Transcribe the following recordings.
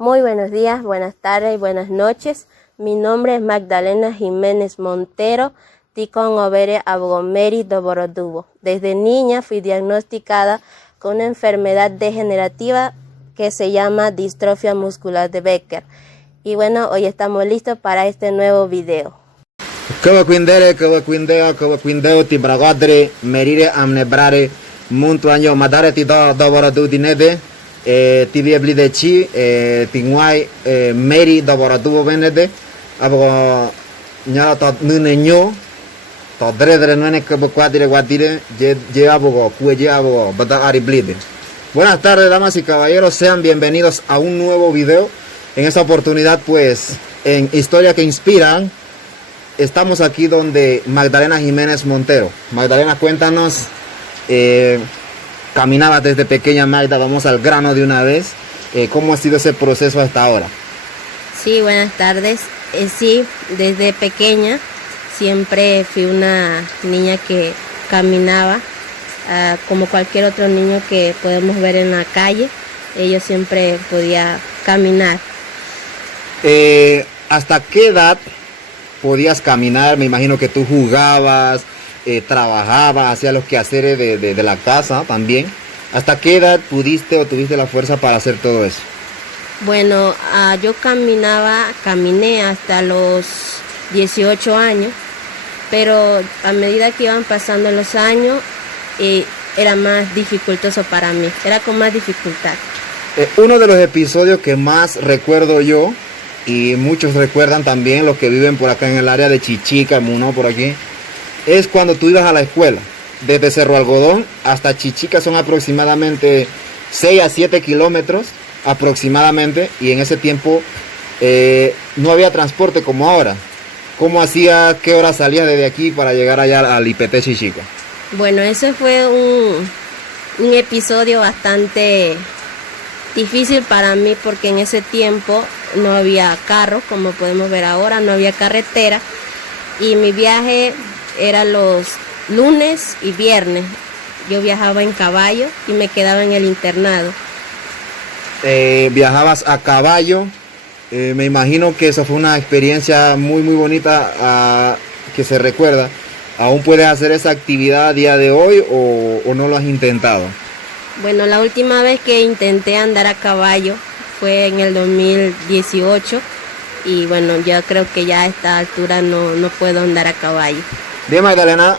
Muy buenos días, buenas tardes y buenas noches. Mi nombre es Magdalena Jiménez Montero, Ticón Overe Abogomeri Doborodubo. Desde niña fui diagnosticada con una enfermedad degenerativa que se llama distrofia muscular de Becker. Y bueno, hoy estamos listos para este nuevo video. Kawakwindeo tibragadre merire amnebrare muntu anyo madare ti do dinede ti liebli de chi tingwai meri do venede abo nya ta nunenyo ta dre nene guadire je abo kueje abo bada ari blide. Buenas tardes, damas y caballeros, sean bienvenidos a un nuevo video. En esta oportunidad, pues, en Historia que Inspiran, estamos aquí donde Magdalena Jiménez Montero. Magdalena, cuéntanos, caminabas desde pequeña, Magda, vamos al grano de una vez. ¿Cómo ha sido ese proceso hasta ahora? Sí, buenas tardes. Sí, desde pequeña siempre fui una niña que caminaba como cualquier otro niño que podemos ver en la calle. Yo siempre podía caminar. ¿Hasta qué edad podías caminar? Me imagino que tú jugabas, trabajabas, hacías los quehaceres de la casa también. ¿Hasta qué edad pudiste o tuviste la fuerza para hacer todo eso? Bueno, yo caminé hasta los 18 años, pero a medida que iban pasando los años, era más dificultoso para mí, era con más dificultad. Uno de los episodios que más recuerdo yo, y muchos recuerdan también los que viven por acá en el área de Chichica, Munó, por aquí, es cuando tú ibas a la escuela. Desde Cerro Algodón hasta Chichica son aproximadamente 6 a 7 kilómetros aproximadamente, y en ese tiempo no había transporte como ahora. ¿Cómo hacías, qué hora salías desde aquí para llegar allá al IPT Chichica? Bueno, eso fue un episodio bastante difícil para mí, porque en ese tiempo no había carro, como podemos ver ahora, no había carretera, y mi viaje era los lunes y viernes. Yo viajaba en caballo y me quedaba en el internado. Viajabas a caballo, me imagino que esa fue una experiencia muy bonita que se recuerda. ¿Aún puedes hacer esa actividad a día de hoy o no lo has intentado? Bueno, la última vez que intenté andar a caballo fue en el 2018, y bueno, yo creo que ya a esta altura no puedo andar a caballo. Bien, Magdalena,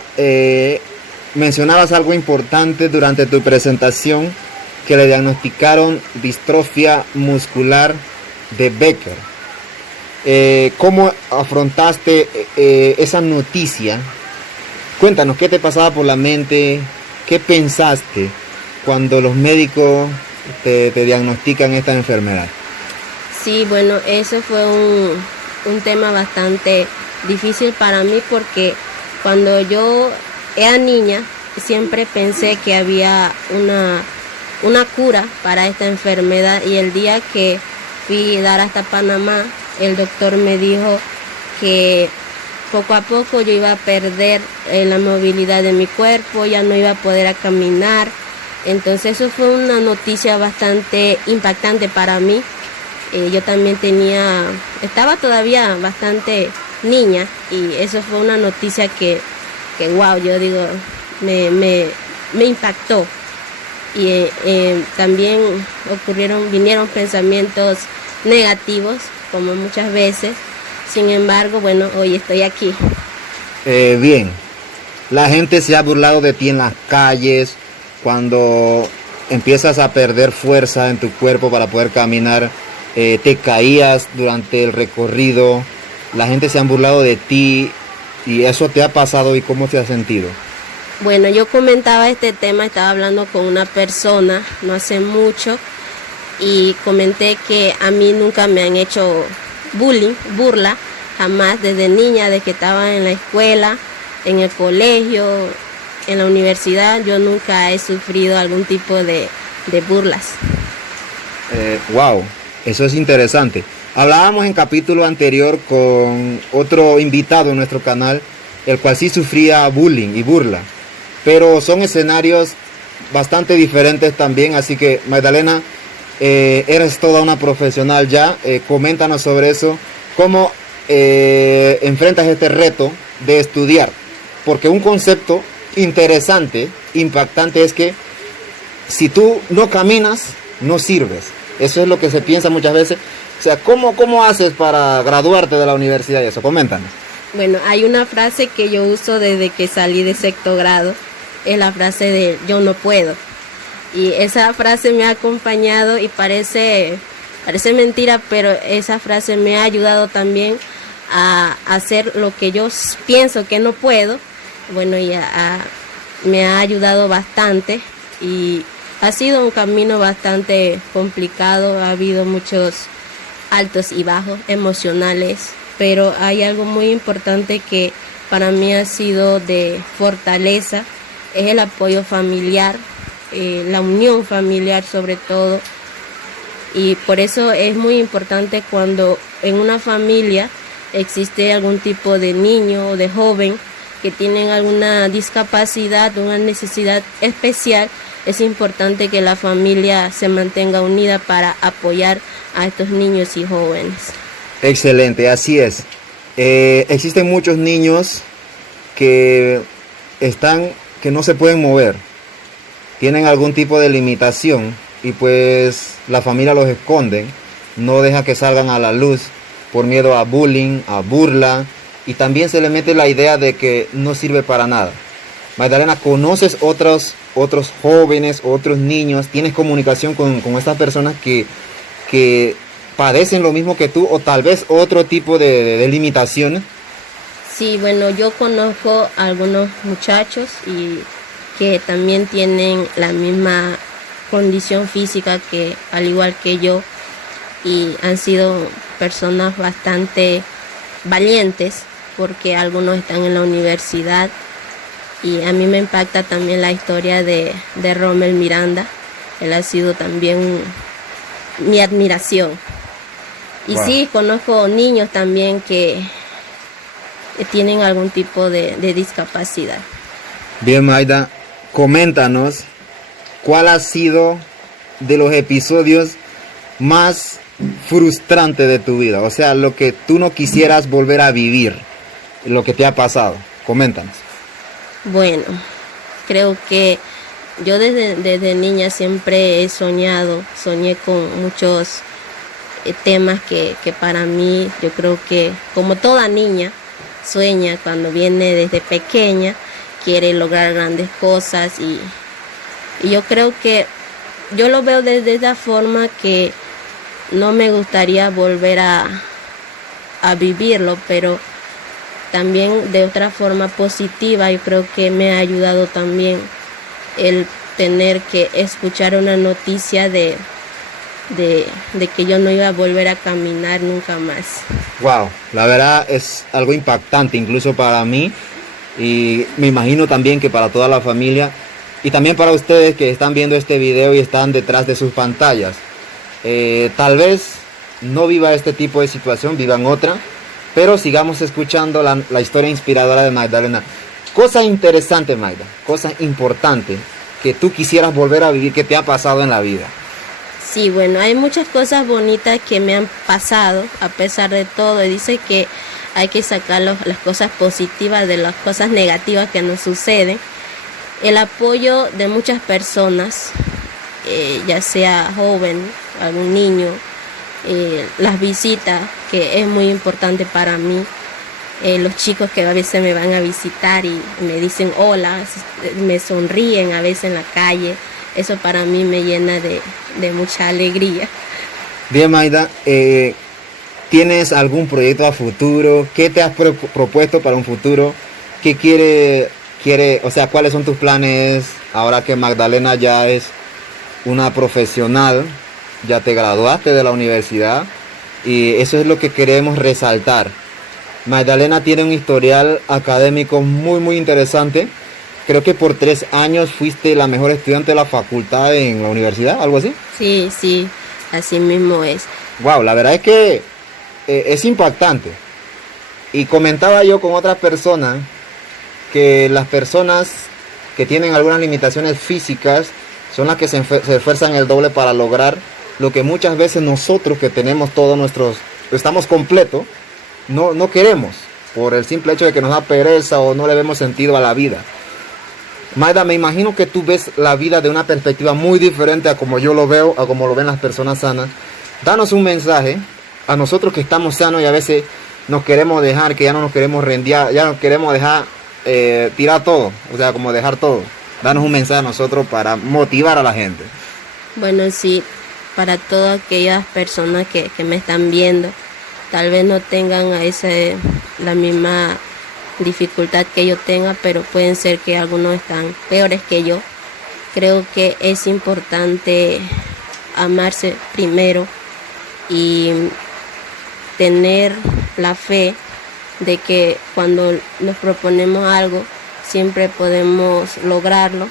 mencionabas algo importante durante tu presentación, que le diagnosticaron distrofia muscular de Becker. ¿Cómo afrontaste esa noticia? Cuéntanos, ¿qué te pasaba por la mente? ¿Qué pensaste cuando los médicos te diagnostican esta enfermedad? Sí, bueno, eso fue un tema bastante difícil para mí, porque cuando yo era niña siempre pensé que había una cura para esta enfermedad, y el día que fui a dar hasta Panamá, el doctor me dijo que poco a poco yo iba a perder la movilidad de mi cuerpo, ya no iba a poder caminar. Entonces eso fue una noticia bastante impactante para mí. Yo también estaba todavía bastante niña, y eso fue una noticia que wow, yo digo, me impactó. Y también vinieron pensamientos negativos, como muchas veces. Sin embargo, bueno, hoy estoy aquí. Bien, la gente se ha burlado de ti en las calles cuando empiezas a perder fuerza en tu cuerpo para poder caminar. Te caías durante el recorrido, la gente se ha burlado de ti, y eso te ha pasado. ¿Y cómo te has sentido? Bueno, yo comentaba este tema, estaba hablando con una persona no hace mucho, y comenté que a mí nunca me han hecho burla, jamás, desde niña, desde que estaba en la escuela, en el colegio, en la universidad, yo nunca he sufrido algún tipo de burlas. Wow, eso es interesante. Hablábamos en capítulo anterior con otro invitado en nuestro canal, el cual sí sufría bullying y burla, pero son escenarios bastante diferentes también. Así que, Magdalena, Eres toda una profesional ya. Coméntanos sobre eso. ¿Cómo enfrentas este reto de estudiar? Porque un concepto interesante, impactante es que si tú no caminas, no sirves. Eso es lo que se piensa muchas veces. O sea, ¿cómo haces para graduarte de la universidad y eso? Coméntanos. Bueno, hay una frase que yo uso desde que salí de sexto grado. Es la frase de yo no puedo. Y esa frase me ha acompañado y parece mentira, pero esa frase me ha ayudado también a hacer lo que yo pienso que no puedo. Bueno, me ha ayudado bastante y ha sido un camino bastante complicado. Ha habido muchos altos y bajos emocionales, pero hay algo muy importante que para mí ha sido de fortaleza, es el apoyo familiar, la unión familiar sobre todo, y por eso es muy importante cuando en una familia existe algún tipo de niño o de joven que tienen alguna discapacidad, una necesidad especial. Es importante que la familia se mantenga unida para apoyar a estos niños y jóvenes. Excelente, así es. Existen muchos niños que no se pueden mover, tienen algún tipo de limitación y pues la familia los esconde, no deja que salgan a la luz por miedo a bullying, a burla, y también se le mete la idea de que no sirve para nada. Magdalena, ¿conoces otros jóvenes, otros niños? ¿Tienes comunicación con estas personas que padecen lo mismo que tú o tal vez otro tipo de limitaciones? Sí, bueno, yo conozco a algunos muchachos y que también tienen la misma condición física que al igual que yo, y han sido personas bastante valientes porque algunos están en la universidad. Y a mí me impacta también la historia de Rommel Miranda. Él ha sido también mi admiración. Y wow, sí, conozco niños también que tienen algún tipo de discapacidad. Bien, Maida, coméntanos cuál ha sido de los episodios más frustrantes de tu vida. O sea, lo que tú no quisieras volver a vivir, lo que te ha pasado. Coméntanos. Bueno, creo que yo desde niña siempre soñé con muchos temas que para mí, yo creo que como toda niña sueña cuando viene desde pequeña, quiere lograr grandes cosas y yo creo que yo lo veo desde esa forma que no me gustaría volver a vivirlo, pero también de otra forma positiva. Yo creo que me ha ayudado también el tener que escuchar una noticia de que yo no iba a volver a caminar nunca más. Wow, la verdad es algo impactante incluso para mí y me imagino también que para toda la familia y también para ustedes que están viendo este video y están detrás de sus pantallas. Tal vez no viva este tipo de situación, vivan otra, pero sigamos escuchando la historia inspiradora de Magdalena. Cosa interesante, Magda, cosa importante que tú quisieras volver a vivir, que te ha pasado en la vida. Sí, bueno, hay muchas cosas bonitas que me han pasado a pesar de todo. Y dice que hay que sacar las cosas positivas de las cosas negativas que nos suceden. El apoyo de muchas personas, ya sea joven, algún niño, las visitas, que es muy importante para mí, los chicos que a veces me van a visitar y me dicen hola, me sonríen a veces en la calle, eso para mí me llena de mucha alegría. Bien, Maida, ¿tienes algún proyecto a futuro? ¿Qué te has propuesto para un futuro? ¿Qué quiere, o sea, cuáles son tus planes ahora que Magdalena ya es una profesional? Ya te graduaste de la universidad y eso es lo que queremos resaltar. Magdalena tiene un historial académico muy interesante. Creo que por 3 años fuiste la mejor estudiante de la facultad en la universidad, ¿algo así? Sí, así mismo es. Wow, la verdad es que es impactante. Y comentaba yo con otras personas que las personas que tienen algunas limitaciones físicas son las que se esfuerzan el doble para lograr lo que muchas veces nosotros que tenemos todos nuestros, estamos completos, no queremos, por el simple hecho de que nos da pereza o no le vemos sentido a la vida. Maida, me imagino que tú ves la vida de una perspectiva muy diferente a como yo lo veo, a como lo ven las personas sanas. Danos un mensaje a nosotros que estamos sanos y a veces nos queremos dejar, que ya no nos queremos rendir, ya nos queremos dejar tirar todo, o sea, como dejar todo. Danos un mensaje a nosotros para motivar a la gente. Bueno, sí, para todas aquellas personas que me están viendo, tal vez no tengan la misma dificultad que yo tenga, pero pueden ser que algunos están peores que yo. Creo que es importante amarse primero y tener la fe de que cuando nos proponemos algo siempre podemos lograrlo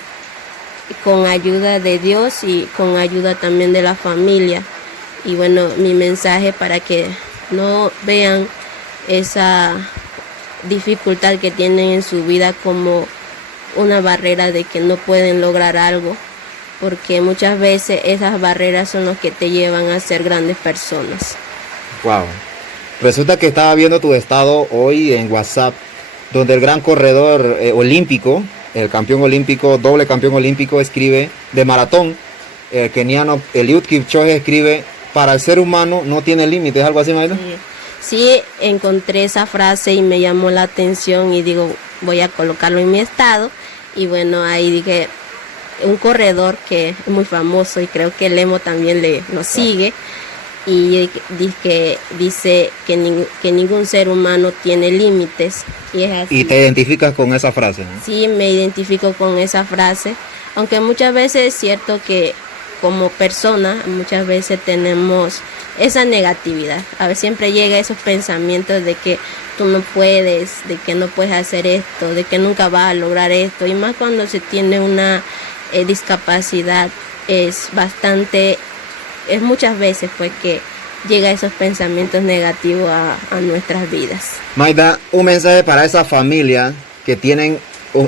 con ayuda de Dios y con ayuda también de la familia. Y bueno, mi mensaje para que no vean esa dificultad que tienen en su vida como una barrera de que no pueden lograr algo, porque muchas veces esas barreras son las que te llevan a ser grandes personas. Wow. Resulta que estaba viendo tu estado hoy en WhatsApp, donde el gran corredor olímpico, el campeón olímpico, doble campeón olímpico, escribe de maratón, el keniano Eliud Kipchoge escribe: para el ser humano no tiene límites, algo así, Maida. Sí, encontré esa frase y me llamó la atención y digo, voy a colocarlo en mi estado. Y bueno, ahí dije, un corredor que es muy famoso y creo que Lemo también lo sigue, y dice que ningún ser humano tiene límites, y es así. ¿Y te identificas con esa frase, no? Sí, me identifico con esa frase, aunque muchas veces es cierto que como persona muchas veces tenemos esa negatividad. A veces siempre llega esos pensamientos de que tú no puedes, de que no puedes hacer esto, de que nunca vas a lograr esto, y más cuando se tiene una discapacidad, es muchas veces pues que llega esos pensamientos negativos a nuestras vidas. Maida, un mensaje para esa familia que tienen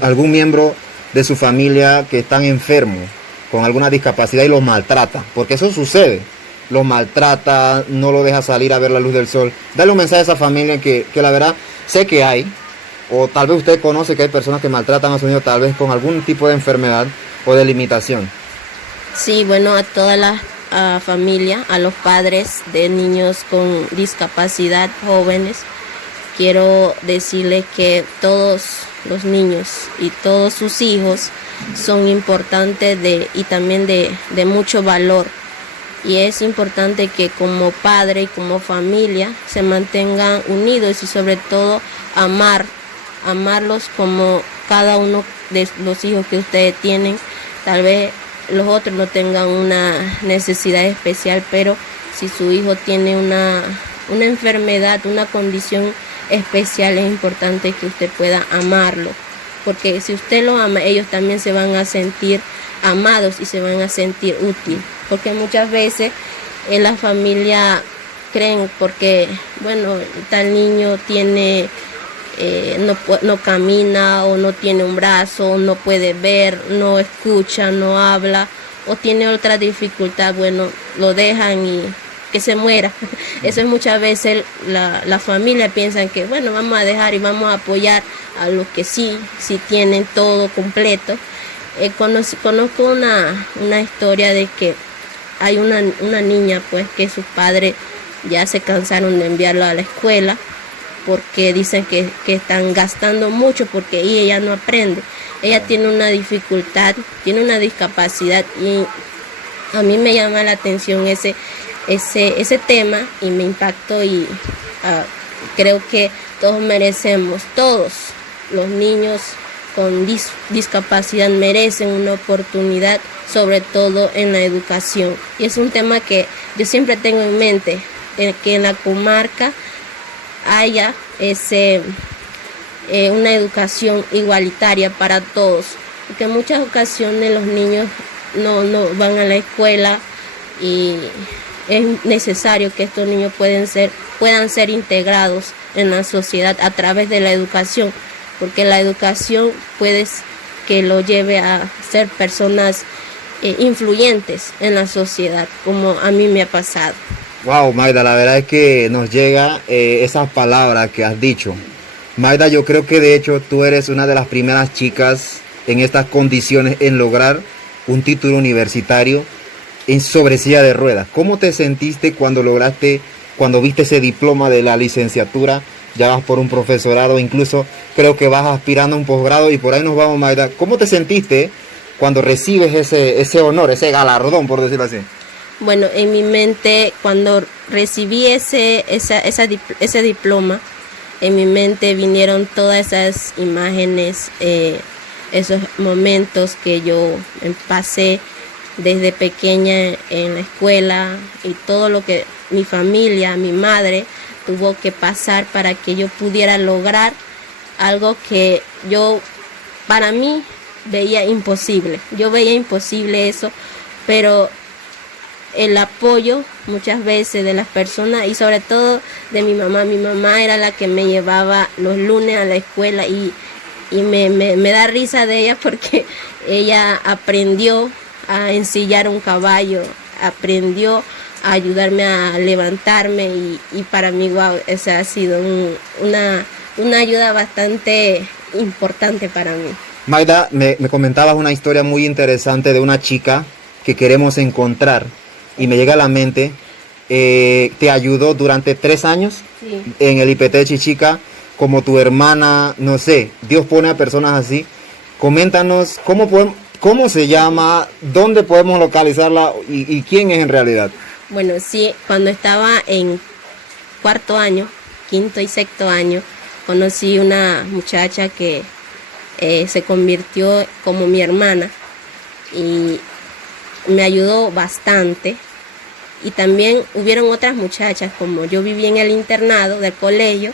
algún miembro de su familia que están enfermos con alguna discapacidad y los maltrata, porque eso sucede, los maltrata, no lo deja salir a ver la luz del sol. Dale un mensaje a esa familia que la verdad sé que hay, o tal vez usted conoce que hay personas que maltratan a sus niños tal vez con algún tipo de enfermedad o de limitación. Sí, bueno, a toda la familia, a los padres de niños con discapacidad, jóvenes, quiero decirles que todos los niños y todos sus hijos son importantes y también de mucho valor, y es importante que como padre y como familia se mantengan unidos y sobre todo amarlos como cada uno de los hijos que ustedes tienen. Tal vez los otros no tengan una necesidad especial, pero si su hijo tiene una enfermedad, una condición especial, es importante que usted pueda amarlo, porque si usted lo ama, ellos también se van a sentir amados y se van a sentir útiles, porque muchas veces en la familia creen porque, bueno, tal niño tiene no camina, o no tiene un brazo, o no puede ver, no escucha, no habla, o tiene otra dificultad, bueno, lo dejan y que se muera. Eso es muchas veces la familia piensan que, bueno, vamos a dejar y vamos a apoyar a los que sí tienen todo completo. Conozco una historia de que hay una niña pues que sus padres ya se cansaron de enviarla a la escuela porque dicen que están gastando mucho, porque ella no aprende. Ella tiene una dificultad, tiene una discapacidad, y a mí me llama la atención ese tema y me impactó, y creo que todos merecemos, todos los niños con discapacidad merecen una oportunidad, sobre todo en la educación. Y es un tema que yo siempre tengo en mente, que en la comarca haya una educación igualitaria para todos, porque en muchas ocasiones los niños no van a la escuela, y es necesario que estos niños puedan ser integrados en la sociedad a través de la educación, porque la educación puede que lo lleve a ser personas influyentes en la sociedad, como a mí me ha pasado. Wow, Mayda, la verdad es que nos llega esas palabras que has dicho. Mayda, yo creo que de hecho tú eres una de las primeras chicas en estas condiciones en lograr un título universitario sobre silla de ruedas. ¿Cómo te sentiste cuando viste ese diploma de la licenciatura? Ya vas por un profesorado, incluso creo que vas aspirando a un posgrado y por ahí nos vamos, Mayda. ¿Cómo te sentiste cuando recibes ese honor, ese galardón, por decirlo así? Bueno, en mi mente, cuando recibí ese diploma, en mi mente vinieron todas esas imágenes, esos momentos que yo pasé desde pequeña en la escuela y todo lo que mi familia, mi madre, tuvo que pasar para que yo pudiera lograr algo que para mí, veía imposible. Yo veía imposible eso, pero el apoyo muchas veces de las personas y sobre todo de mi mamá. Mi mamá era la que me llevaba los lunes a la escuela y me da risa de ella porque ella aprendió a ensillar un caballo, aprendió a ayudarme a levantarme y para mí, wow, esa ha sido una ayuda bastante importante para mí. Mayda, me comentabas una historia muy interesante de una chica que queremos encontrar y me llega a la mente, te ayudó durante 3 años Sí. en el IPT de Chichica, como tu hermana, no sé, Dios pone a personas así. Coméntanos cómo se llama, dónde podemos localizarla y quién es en realidad. Bueno, sí, cuando estaba en 4º año, 5º y 6º año, conocí una muchacha que se convirtió como mi hermana y me ayudó bastante. Y también hubieron otras muchachas, como yo vivía en el internado del colegio,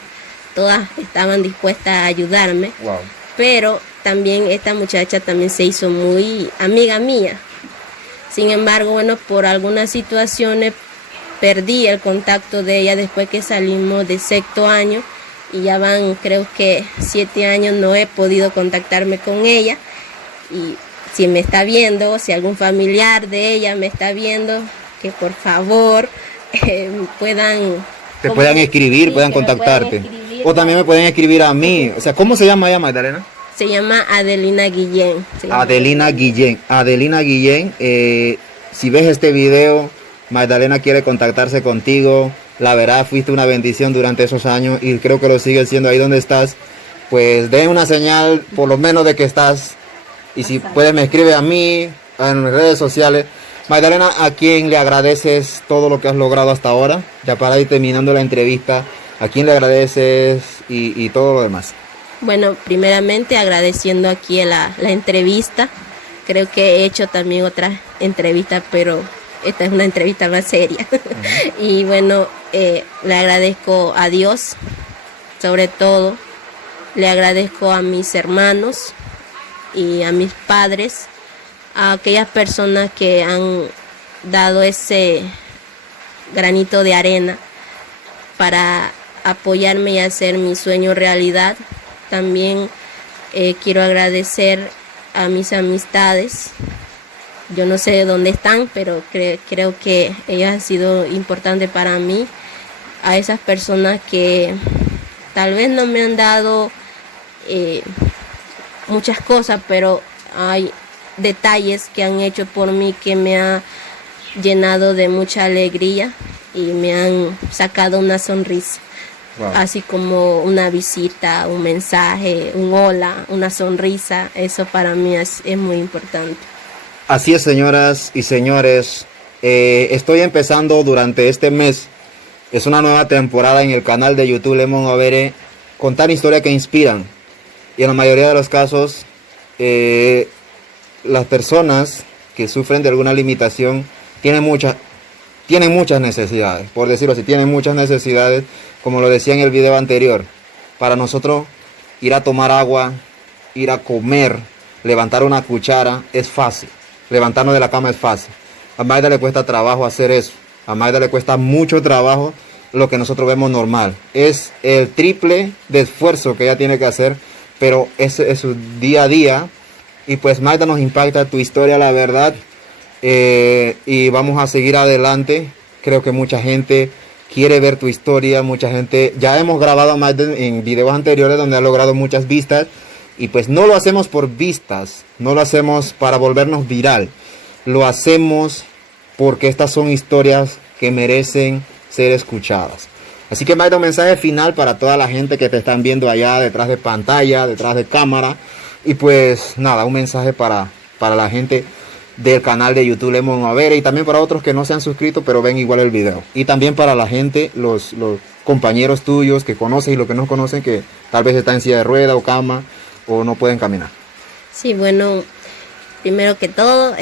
todas estaban dispuestas a ayudarme. Wow. Pero también esta muchacha también se hizo muy amiga mía. Sin embargo, bueno, por algunas situaciones perdí el contacto de ella después que salimos de 6º año y ya van, creo que 7 años no he podido contactarme con ella. Y si me está viendo, si algún familiar de ella me está viendo, que por favor puedan escribir, sí, puedan que me contactarte. puedan escribir. O también me pueden escribir a mí. O sea, ¿cómo se llama ella, Magdalena? Se llama Adelina Guillén. Adelina Guillén. Adelina Guillén, si ves este video, Magdalena quiere contactarse contigo. La verdad, fuiste una bendición durante esos años y creo que lo sigues siendo ahí donde estás. Pues den una señal, por lo menos, de que estás. Y si puedes, me escribe a mí en redes sociales. Magdalena, ¿a quién le agradeces todo lo que has logrado hasta ahora? Ya para ir terminando la entrevista, ¿a quién le agradeces y todo lo demás? Bueno, primeramente agradeciendo aquí la entrevista. Creo que he hecho también otras entrevistas, pero esta es una entrevista más seria. Uh-huh. Y bueno, le agradezco a Dios, sobre todo. Le agradezco a mis hermanos y a mis padres, a aquellas personas que han dado ese granito de arena para apoyarme y hacer mi sueño realidad. También quiero agradecer a mis amistades. Yo no sé de dónde están, pero creo que ellas han sido importantes para mí. A esas personas que tal vez no me han dado muchas cosas, pero hay detalles que han hecho por mí que me ha llenado de mucha alegría y me han sacado una sonrisa. Wow. Así como una visita, un mensaje, un hola, una sonrisa, eso para mí es muy importante. Así es, señoras y señores, estoy empezando durante este mes, es una nueva temporada en el canal de YouTube Lemon Overe, contar historias que inspiran. Y en la mayoría de los casos, las personas que sufren de alguna limitación tienen muchas necesidades, por decirlo así, tienen muchas necesidades, como lo decía en el video anterior. Para nosotros ir a tomar agua, ir a comer, levantar una cuchara es fácil, levantarnos de la cama es fácil. A Mayda le cuesta trabajo hacer eso, a Mayda le cuesta mucho trabajo lo que nosotros vemos normal. Es el triple de esfuerzo que ella tiene que hacer, pero es su día a día. Y pues Mayda, nos impacta tu historia, la verdad. y vamos a seguir adelante. Creo que mucha gente quiere ver tu historia, mucha gente, ya hemos grabado más en videos anteriores donde ha logrado muchas vistas, y pues no lo hacemos por vistas, no lo hacemos para volvernos viral, lo hacemos porque estas son historias que merecen ser escuchadas. Así que Mayra, un mensaje final para toda la gente que te están viendo allá detrás de pantalla, detrás de cámara, y pues nada, un mensaje para la gente del canal de YouTube Lemon Overe, y también para otros que no se han suscrito pero ven igual el video, y también para la gente, los compañeros tuyos que conoces y los que no conocen, que tal vez están en silla de rueda o cama o no pueden caminar. Sí, bueno, primero que todo,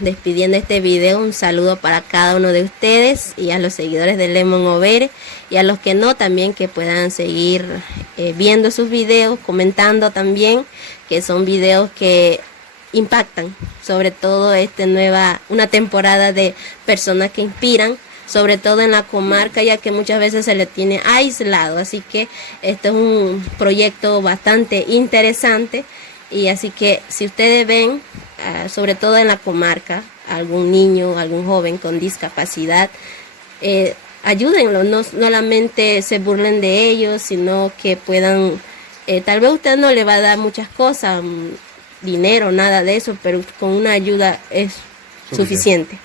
despidiendo este video, un saludo para cada uno de ustedes y a los seguidores de Lemon Overe, y a los que no también, que puedan seguir viendo sus videos, comentando también, que son videos que impactan, sobre todo una temporada de personas que inspiran, sobre todo en la comarca, ya que muchas veces se le tiene aislado. Así que este es un proyecto bastante interesante, y así que si ustedes ven, sobre todo en la comarca, algún niño, algún joven con discapacidad, ayúdenlo, no solamente se burlen de ellos, sino que puedan, tal vez usted no le va a dar muchas cosas, dinero, nada de eso, pero con una ayuda es suficiente.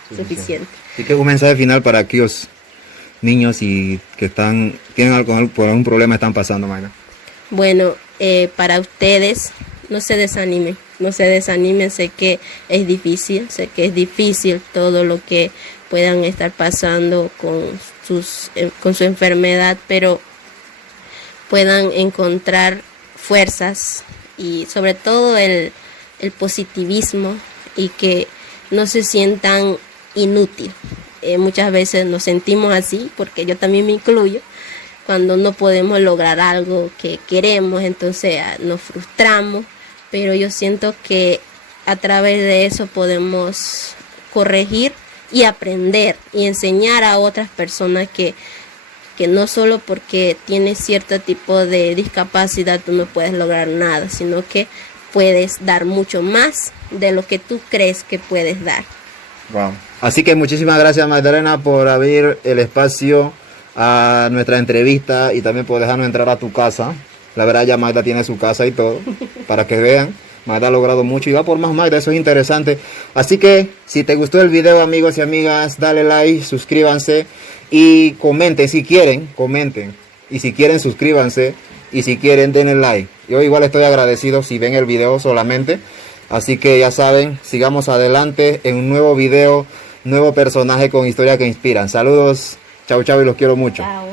Así que un mensaje final para aquellos niños y que tienen algo, por algún problema están pasando, Mayra. Bueno, para ustedes, no se desanimen, sé que es difícil todo lo que puedan estar pasando con su enfermedad, pero puedan encontrar fuerzas y sobre todo el positivismo, y que no se sientan inútil. Muchas veces nos sentimos así, porque yo también me incluyo, cuando no podemos lograr algo que queremos, entonces nos frustramos, pero yo siento que a través de eso podemos corregir y aprender y enseñar a otras personas que no solo porque tienes cierto tipo de discapacidad tú no puedes lograr nada, sino que puedes dar mucho más de lo que tú crees que puedes dar. Wow. Así que muchísimas gracias, Magdalena, por abrir el espacio a nuestra entrevista y también por dejarnos entrar a tu casa. La verdad, ya Magda tiene su casa y todo, para que vean. Magda ha logrado mucho y va por más, Magda, eso es interesante. Así que si te gustó el video, amigos y amigas, dale like, suscríbanse y comenten si quieren, comenten. Y si quieren, suscríbanse. Y si quieren, denle like. Yo igual estoy agradecido si ven el video solamente. Así que ya saben, sigamos adelante en un nuevo video, nuevo personaje con historias que inspiran. Saludos, chau chau, y los quiero mucho. Chao.